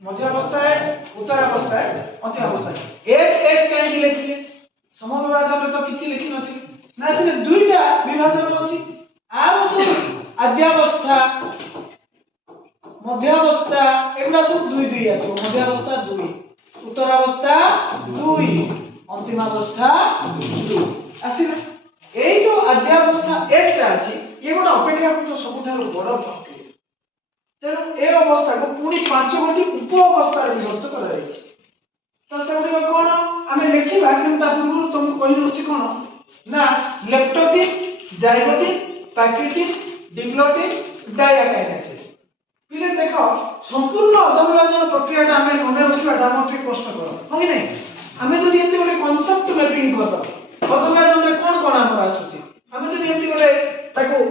मध्यावस्था एक उत्तरावस्था एक अंतिमावस्था एक एक कहीं लिखिले समविभाजन तो किछि लिखि नथि ना थिले दुईटा विभाजन अछि आरो जो आद्यावस्था मध्यावस्था एगुडा सब दुई दुई आसो मध्यावस्था दुई उत्तरावस्था दुई अंतिमावस्था दुई आसीना एई जो आद्यावस्था एकटा अछि ये गोटा अपेक्षाकृत सबुठारु बड़ प्रक्रिया तेणु ए अवस्था को पुणी 5 गोटी उप अवस्था विभक्त करा जायछि तो सेगुडी कोन आमे लिखिबा किंतु पूर्व तुमको कहि दउछि कोन ना लेप्टोटिक जाइगोटिक पैक्रिटिक डिप्लोटिक डायाकाइनेसिस फिर देखो संपूर्ण अधविभाजन प्रक्रियाटा आमे मने रखिबाटा हमर टिक कष्ट कर हो कि नहीं आमे जदि एते गोटे कांसेप्ट मैपिंग करब अधविभाजन रे कोन कोन हमर आसुछि आमे जदि एते गोटे ताको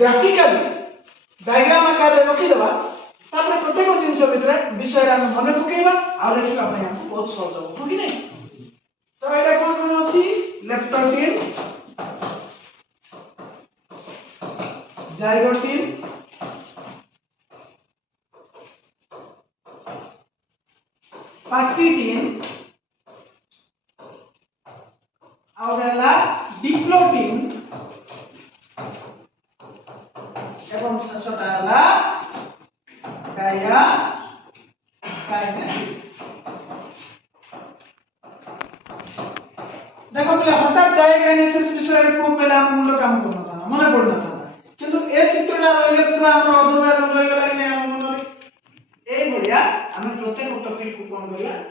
ग्राफिकली डायग्राम आकार रे रखि देबा तापर प्रत्येक जिंस भितरे विषय रे मने पकेबा आ लिखिबा पय हमको बहुत सहज हो कि नहीं तो एटा कोन कोन अछि लेप्टोटिन जाइगोटिन पैक्रिटिन और एला डिप्लोटिन एवं शेषटा एला डाया काइनेसिस देखो पहले हठात डाया काइनेसिस विषय रे को पहले हम मुंड काम करना था मने पड़ना था किंतु ए चित्रटा रहिले पूरा हमर अधविभाजन रहि गेला कि नै हम मन रे ए भलिया हम प्रत्येक टॉपिक को कोन करिया